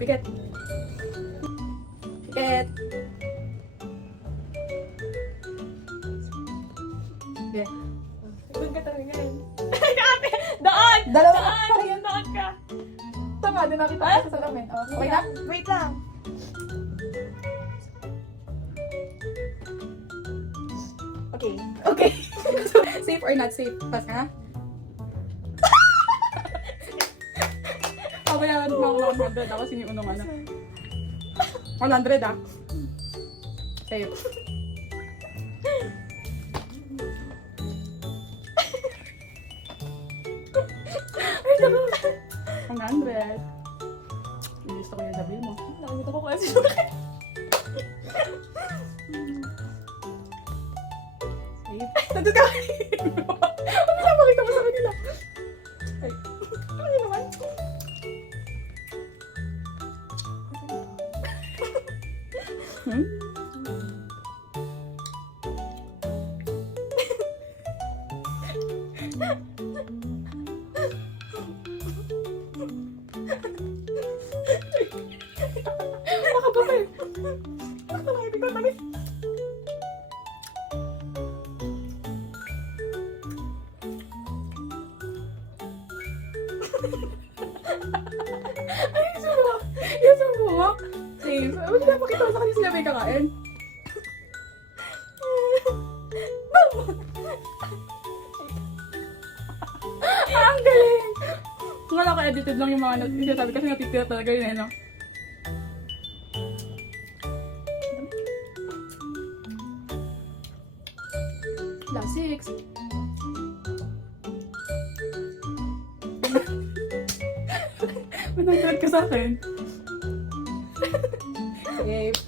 Pikit. Pikit. Okay. Doon ka talaga yan. Ay, ate! Daan! Dalawa ka Daan! pa yan. Daan ka! Tama, din nakita ko sa salamin. Oh, okay na? Wait lang. Okay. Okay. Safe or not safe? Pass ka na? Pabayaran mo ako ng 100. Ako siniunong ano. 100 ah. Safe. Ay, naku. 100. Gusto ko yung sabihin mo. Nakakita ko kasi. Safe. Nandun ka. Ano na makita mo sa kanila? Ay. Ano naman? Hmm? Nakababa eh. Nakababa ko tamis. Ay, sumak. Yung sumak. Safe. Wala na pakita ko sa kanila sila may kakain. Ang galing! Wala ko edited lang yung mga sinasabi kasi natitira talaga yun eh, no? Last 6. Managkat ka sa akin. Safe.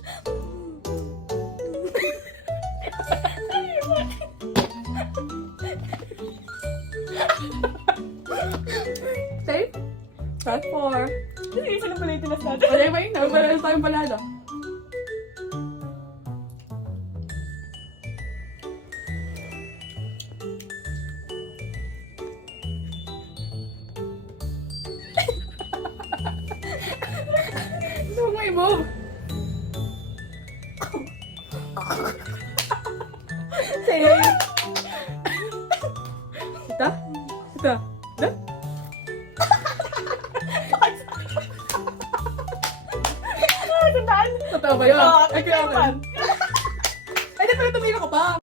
Safe? Last 4. Isa na pala yung tinas natin. Wala yung mainam. Wala na tayong panalo. Gusto mo i-move? Safe. Ito? Ito? Ito? Tandaan. Totoo ba yun? Oo, Ay, kaya naman. Ay, di pala tumira ko pa.